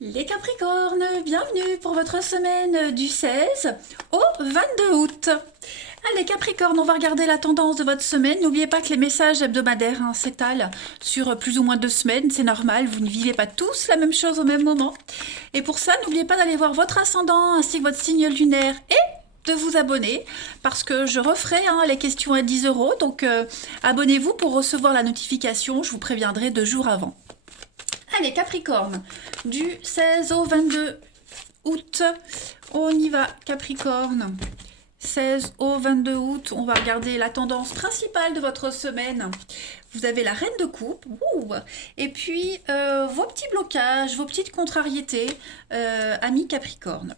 Les Capricornes, bienvenue pour votre semaine du 16 au 22 août. Allez Capricorne, on va regarder la tendance de votre semaine. N'oubliez pas que les messages hebdomadaires s'étalent sur plus ou moins 2 semaines. C'est normal, vous ne vivez pas tous la même chose au même moment. Et pour ça, n'oubliez pas d'aller voir votre ascendant ainsi que votre signe lunaire et de vous abonner parce que je referai les questions à 10 euros. Donc abonnez-vous pour recevoir la notification. Je vous préviendrai 2 jours avant. Allez, Capricorne, du 16 au 22 août, on y va, Capricorne. 16 au 22 août, on va regarder la tendance principale de votre semaine. Vous avez la reine de coupe, et puis vos petits blocages, vos petites contrariétés, amis Capricorne.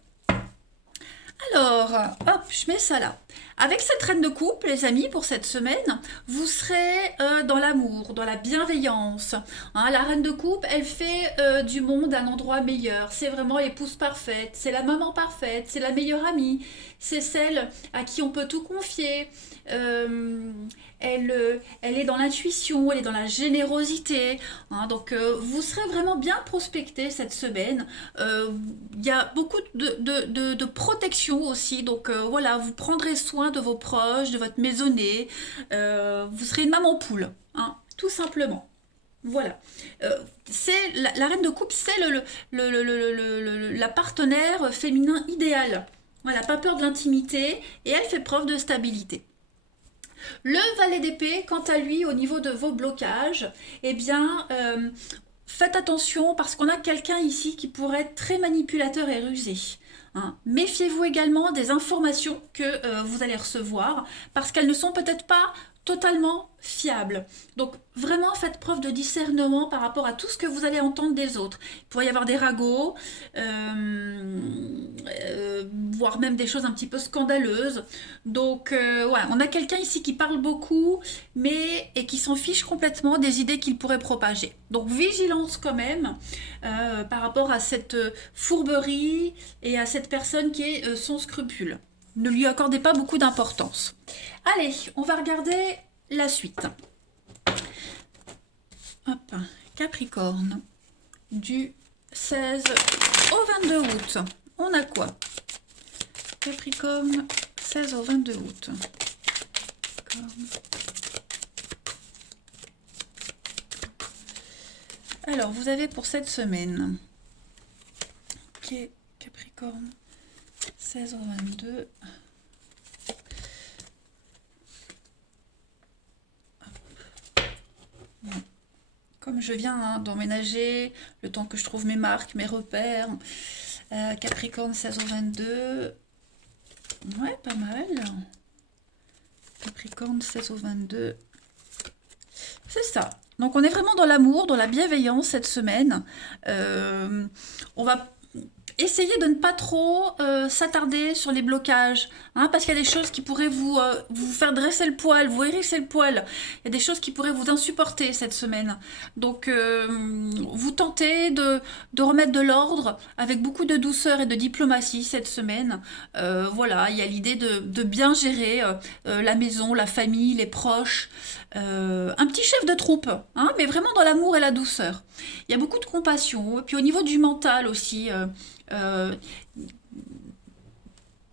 Alors, hop, je mets ça là. Avec cette reine de coupe, les amis, pour cette semaine, vous serez dans l'amour, dans la bienveillance. La reine de coupe, elle fait du monde un endroit meilleur. C'est vraiment l'épouse parfaite, c'est la maman parfaite, c'est la meilleure amie, c'est celle à qui on peut tout confier. Elle est dans l'intuition, elle est dans la générosité. Donc, vous serez vraiment bien prospecté cette semaine. Il y a beaucoup de protection aussi. Donc, voilà, vous prendrez soin de vos proches, de votre maisonnée. Vous serez une maman poule, tout simplement. Voilà. C'est la reine de coupe, c'est la partenaire féminin idéal. Voilà, pas peur de l'intimité et elle fait preuve de stabilité. Le valet d'épée, quant à lui, au niveau de vos blocages, eh bien, faites attention parce qu'on a quelqu'un ici qui pourrait être très manipulateur et rusé. Méfiez-vous également des informations que vous allez recevoir parce qu'elles ne sont peut-être pas totalement fiables. Donc vraiment faites preuve de discernement par rapport à tout ce que vous allez entendre des autres. Il pourrait y avoir des ragots, voire même des choses un petit peu scandaleuses. Donc ouais, on a quelqu'un ici qui parle beaucoup, mais et qui s'en fiche complètement des idées qu'il pourrait propager. Donc vigilance quand même par rapport à cette fourberie et à cette personne qui est sans scrupule. Ne lui accordez pas beaucoup d'importance. Allez, on va regarder la suite. Hop, Capricorne, du 16 au 22 août. On a quoi? Capricorne, 16 au 22 août. Alors, vous avez pour cette semaine, ok, Capricorne, 16 au 22. Comme je viens d'emménager, le temps que je trouve mes marques, mes repères, Capricorne 16 au 22, ouais, pas mal. Capricorne 16 au 22, c'est ça. Donc on est vraiment dans l'amour, dans la bienveillance cette semaine. On va essayez de ne pas trop s'attarder sur les blocages, parce qu'il y a des choses qui pourraient vous faire dresser le poil, vous hérisser le poil. Il y a des choses qui pourraient vous insupporter cette semaine. Donc, vous tentez de remettre de l'ordre avec beaucoup de douceur et de diplomatie cette semaine. Voilà, il y a l'idée de bien gérer la maison, la famille, les proches. Un petit chef de troupe, mais vraiment dans l'amour et la douceur. Il y a beaucoup de compassion. Et puis au niveau du mental aussi, euh,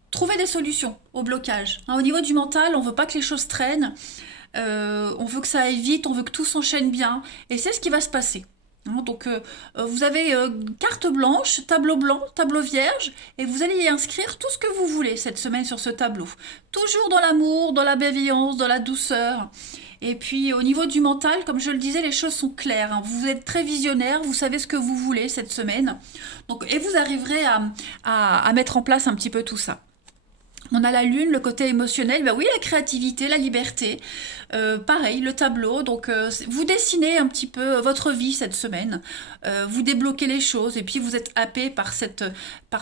trouver des solutions au blocage. Au niveau du mental, on veut pas que les choses traînent, on veut que ça aille vite, on veut que tout s'enchaîne bien, et c'est ce qui va se passer. Donc vous avez carte blanche, tableau blanc, tableau vierge, et vous allez y inscrire tout ce que vous voulez cette semaine sur ce tableau. Toujours dans l'amour, dans la bienveillance, dans la douceur. Et puis au niveau du mental, comme je le disais, les choses sont claires. Vous êtes très visionnaire, vous savez ce que vous voulez cette semaine. Donc, et vous arriverez à mettre en place un petit peu tout ça. On a la lune, le côté émotionnel, oui, la créativité, la liberté, pareil, le tableau, donc vous dessinez un petit peu votre vie cette semaine, vous débloquez les choses et puis vous êtes happé par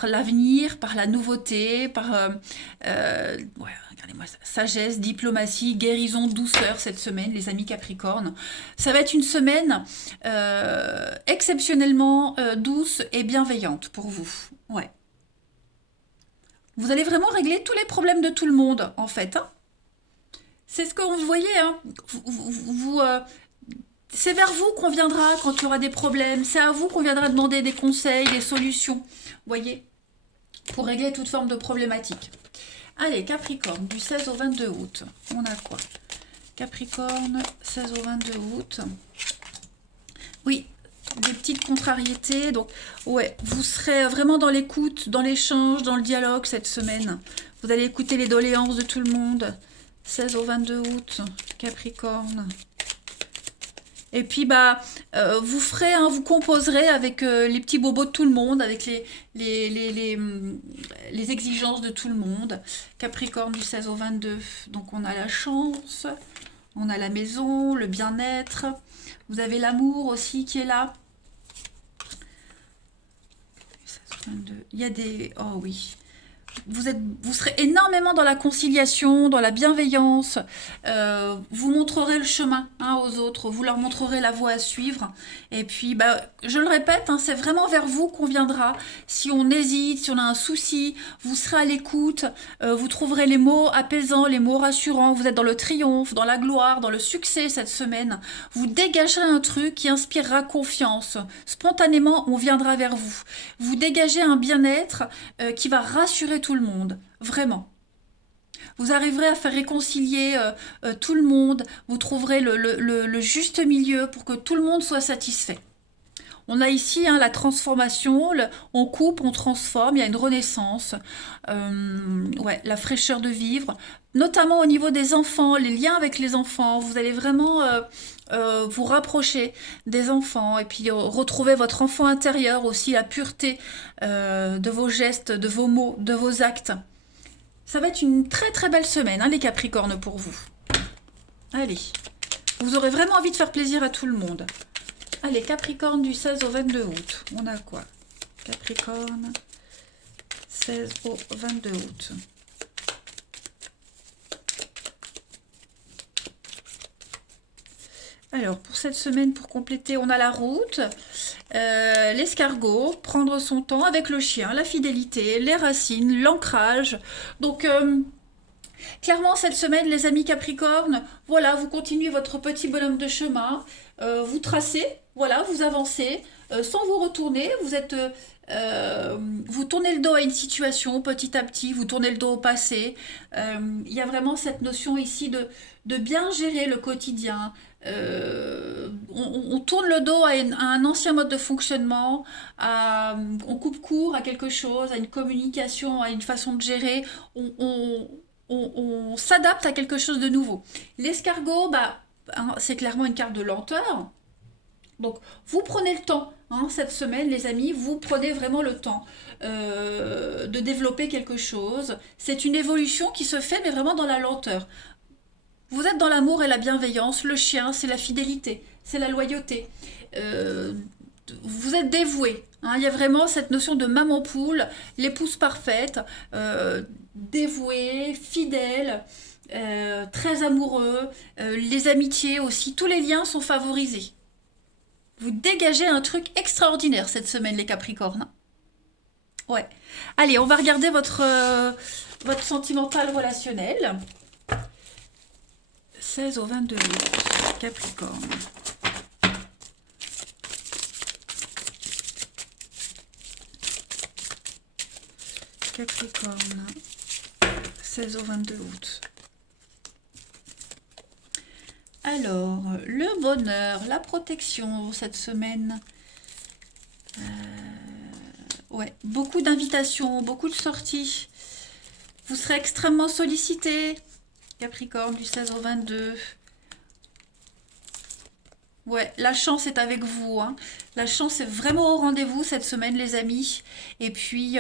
l'avenir, par la nouveauté, par ouais, regardez-moi ça, sagesse, diplomatie, guérison, douceur cette semaine, les amis Capricorne. Ça va être une semaine exceptionnellement douce et bienveillante pour vous, ouais. Vous allez vraiment régler tous les problèmes de tout le monde, en fait. C'est ce que vous voyez. C'est vers vous qu'on viendra quand il y aura des problèmes. C'est à vous qu'on viendra demander des conseils, des solutions. Vous voyez, pour régler toute forme de problématique. Allez, Capricorne, du 16 au 22 août. On a quoi? Capricorne, 16 au 22 août. Oui, des petites contrariétés. Donc, ouais, vous serez vraiment dans l'écoute, dans l'échange, dans le dialogue cette semaine. Vous allez écouter les doléances de tout le monde. 16 au 22 août, Capricorne. Et puis, bah, vous ferez, hein, vous composerez avec les petits bobos de tout le monde, avec les exigences de tout le monde. Capricorne du 16 au 22. Donc, on a la chance, on a la maison, le bien-être. Vous avez l'amour aussi qui est là. 16 au 22. Il y a des... Oh oui. Vous serez énormément dans la conciliation, dans la bienveillance. Vous montrerez le chemin, hein, aux autres. Vous leur montrerez la voie à suivre. Et puis, bah, je le répète, hein, c'est vraiment vers vous qu'on viendra. Si on hésite, si on a un souci, vous serez à l'écoute. Vous trouverez les mots apaisants, les mots rassurants. Vous êtes dans le triomphe, dans la gloire, dans le succès cette semaine. Vous dégagerez un truc qui inspirera confiance. Spontanément, on viendra vers vous. Vous dégagez un bien-être qui va rassurer tout le monde, vraiment. Vous arriverez à faire réconcilier tout le monde, vous trouverez le juste milieu pour que tout le monde soit satisfait. On a ici, hein, la transformation, on coupe, on transforme, il y a une renaissance, ouais, la fraîcheur de vivre, notamment au niveau des enfants, les liens avec les enfants, vous allez vraiment vous rapprocher des enfants et puis retrouver votre enfant intérieur aussi, la pureté de vos gestes, de vos mots, de vos actes. Ça va être une très très belle semaine, hein, les Capricornes, pour vous. Allez, vous aurez vraiment envie de faire plaisir à tout le monde. Allez, Capricorne du 16 au 22 août. On a quoi? Capricorne, 16 au 22 août. Alors, pour cette semaine, pour compléter, on a la route, l'escargot, prendre son temps avec le chien, la fidélité, les racines, l'ancrage. Donc, clairement, cette semaine, les amis Capricorne, voilà, vous continuez votre petit bonhomme de chemin, vous tracez, voilà, vous avancez, sans vous retourner, vous tournez le dos à une situation petit à petit, vous tournez le dos au passé. Il y a vraiment cette notion ici de bien gérer le quotidien. On tourne le dos à un ancien mode de fonctionnement, on coupe court à quelque chose, à une communication, à une façon de gérer. On s'adapte à quelque chose de nouveau. L'escargot, bah, hein, c'est clairement une carte de lenteur. Donc, vous prenez le temps, hein, cette semaine, les amis, vous prenez vraiment le temps de développer quelque chose. C'est une évolution qui se fait, mais vraiment dans la lenteur. Vous êtes dans l'amour et la bienveillance. Le chien, c'est la fidélité, c'est la loyauté. Euh, vous êtes dévoué. Hein, il y a vraiment cette notion de maman poule, l'épouse parfaite, dévouée, fidèle, très amoureux. Les amitiés aussi, tous les liens sont favorisés. Vous dégagez un truc extraordinaire cette semaine, les Capricornes. Ouais. Allez, on va regarder votre sentimental relationnel. 16 au 22 août, Capricorne. Capricorne, 16 au 22 août. Alors, le bonheur, la protection cette semaine. Ouais, beaucoup d'invitations, beaucoup de sorties. Vous serez extrêmement sollicité. Capricorne du 16 au 22. Ouais, la chance est avec vous, hein. La chance est vraiment au rendez-vous cette semaine, les amis. Et puis,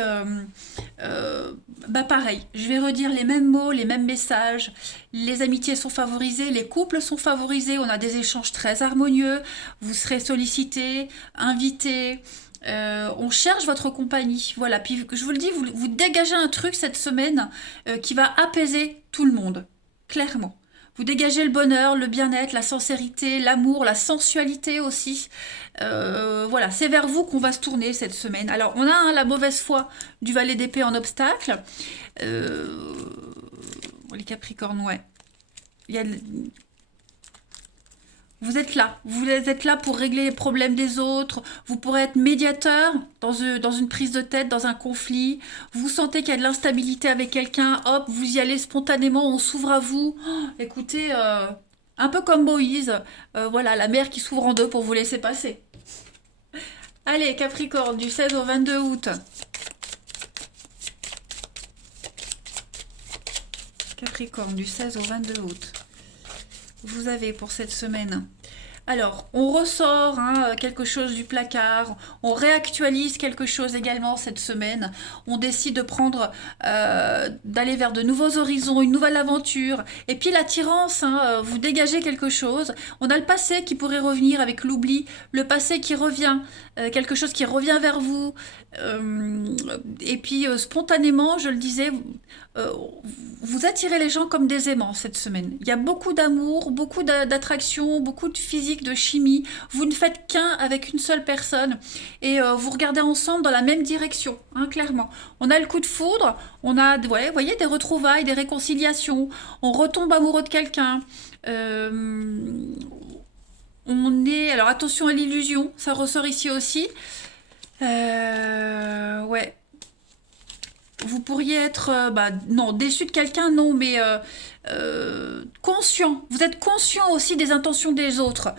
bah pareil, je vais redire les mêmes mots, les mêmes messages. Les amitiés sont favorisées, les couples sont favorisés. On a des échanges très harmonieux. Vous serez sollicité, invité. On cherche votre compagnie. Voilà. Puis, je vous le dis, vous dégagez un truc cette semaine qui va apaiser tout le monde. Clairement. Vous dégagez le bonheur, le bien-être, la sincérité, l'amour, la sensualité aussi. Voilà, c'est vers vous qu'on va se tourner cette semaine. Alors, on a, hein, la mauvaise foi du valet d'épée en obstacle. Les Capricornes, ouais. Il y a Vous êtes là pour régler les problèmes des autres. Vous pourrez être médiateur dans une prise de tête, dans un conflit. Vous sentez qu'il y a de l'instabilité avec quelqu'un, hop, vous y allez spontanément, on s'ouvre à vous. Oh, écoutez, un peu comme Moïse, voilà, la mer qui s'ouvre en deux pour vous laisser passer. Allez, Capricorne, du 16 au 22 août. Capricorne, du 16 au 22 août. Vous avez pour cette semaine. Alors, on ressort quelque chose du placard, on réactualise quelque chose également cette semaine, on décide de prendre, d'aller vers de nouveaux horizons, une nouvelle aventure, et puis l'attirance, vous dégagez quelque chose, on a le passé qui pourrait revenir avec l'oubli, le passé qui revient, quelque chose qui revient vers vous, et puis spontanément, je le disais, euh, vous attirez les gens comme des aimants cette semaine. Il y a beaucoup d'amour, beaucoup d'attraction, beaucoup de physique, de chimie. Vous ne faites qu'un avec une seule personne et vous regardez ensemble dans la même direction, clairement. On a le coup de foudre, on a, ouais, vous voyez, des retrouvailles, des réconciliations. On retombe amoureux de quelqu'un. On est, alors attention à l'illusion, ça ressort ici aussi. Ouais, vous pourriez être, non, déçu de quelqu'un, non, mais conscient. Vous êtes conscient aussi des intentions des autres.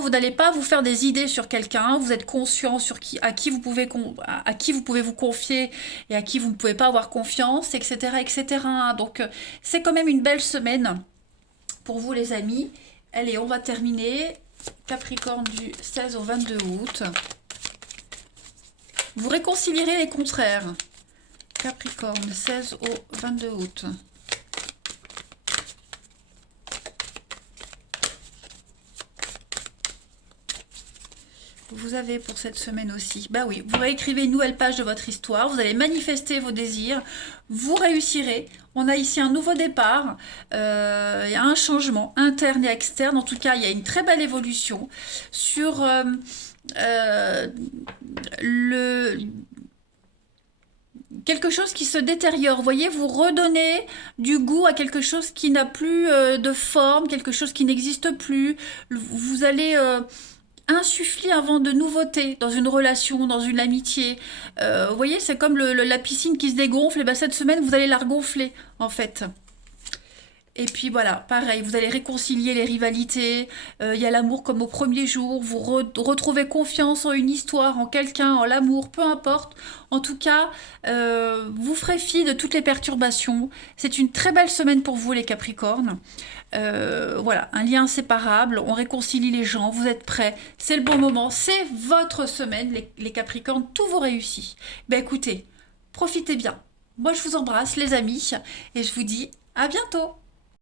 Vous n'allez pas vous faire des idées sur quelqu'un. Vous êtes conscient sur à qui vous pouvez, à qui vous pouvez vous confier et à qui vous ne pouvez pas avoir confiance, etc., etc. Donc, c'est quand même une belle semaine pour vous, les amis. Allez, on va terminer. Capricorne du 16 au 22 août. Vous réconcilierez les contraires. Capricorne, 16 au 22 août. Vous avez pour cette semaine aussi, bah oui, vous réécrivez une nouvelle page de votre histoire, vous allez manifester vos désirs, vous réussirez. On a ici un nouveau départ, il y a un changement interne et externe. En tout cas, il y a une très belle évolution sur le quelque chose qui se détériore. Vous voyez, vous redonnez du goût à quelque chose qui n'a plus de forme, quelque chose qui n'existe plus. Vous allez insuffler un vent de nouveauté dans une relation, dans une amitié. Vous voyez, c'est comme la piscine qui se dégonfle. Et ben cette semaine, vous allez la regonfler, en fait. Et puis voilà, pareil, vous allez réconcilier les rivalités, il y a l'amour comme au premier jour, vous retrouvez confiance en une histoire, en quelqu'un, en l'amour, peu importe. En tout cas, vous ferez fi de toutes les perturbations. C'est une très belle semaine pour vous, les Capricornes. Voilà, un lien inséparable, on réconcilie les gens, vous êtes prêts, c'est le bon moment, c'est votre semaine, les Capricornes, tout vous réussit. Ben écoutez, profitez bien. Moi, je vous embrasse, les amis, et je vous dis à bientôt.